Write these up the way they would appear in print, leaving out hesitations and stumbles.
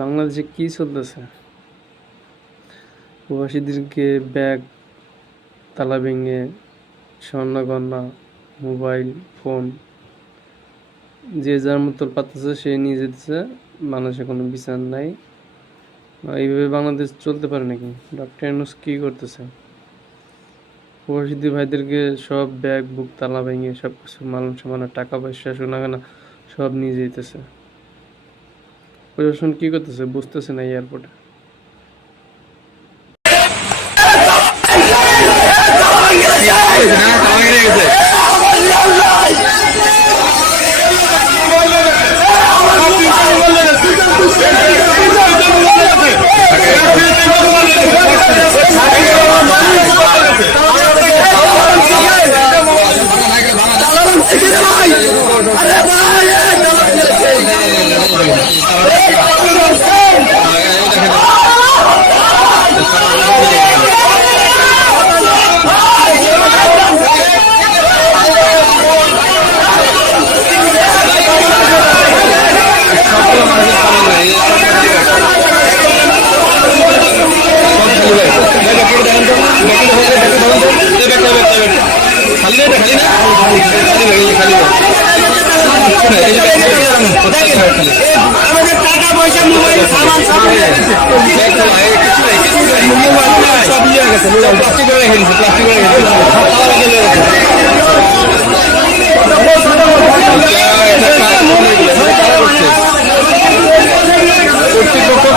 বাংলাদেশে কি চলতেছে? প্রবাসীদেরকে ব্যাগ তালা ভেঙে স্বর্ণগয়না, মোবাইল ফোন যে যার মতো পাচ্ছে সে নিয়ে যেতেছে। মানুষের কোনো বিচার নাই। এইভাবে বাংলাদেশ চলতে পারে নাকি? ডক্টর ইউনূস কি করতেছে? প্রবাসীদের ভাইদেরকে সব ব্যাগ বুক তালা ভেঙে সব কিছু মানুষ মানে টাকা পয়সা সোনাগানা সব নিয়ে যেতেছে। প্রশাসন কি করতেছে বুঝতেছে না এয়ারপোর্টে।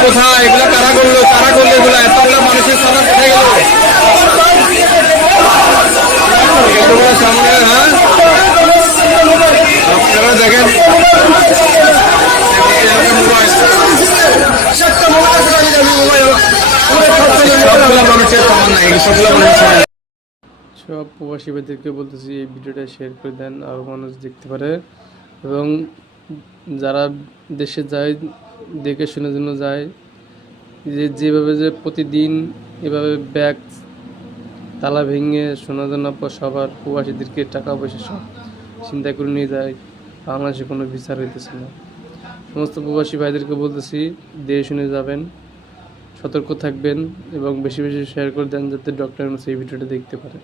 কোথায় এগুলো কারা করলো এগুলো এতগুলো মানুষের সামনে কোথায় গেল সামনে? হ্যাঁ আপনারা দেখেন সব প্রবাসী ভাইদেরকে বলতেছি এই ভিডিওটা শেয়ার করে দেন, আরও মানুষ দেখতে পারে। এবং যারা দেশে যায় দেখে শুনে জন্য যায়, যেভাবে যে প্রতিদিন এভাবে ব্যাগ তালা ভেঙে শোনার জন্য সবার প্রবাসীদেরকে টাকা পয়সা সব চিন্তা করে নিয়ে যায়, বাংলাদেশে কোনো বিচার হইতেছে না। সমস্ত প্রবাসী ভাইদেরকে বলতেছি দেখে শুনে যাবেন, সতর্ক থাকবেন এবং বেশি বেশি শেয়ার করে দেন যাতে ডক্টর ইউনূস এই ভিডিওটা দেখতে পারে।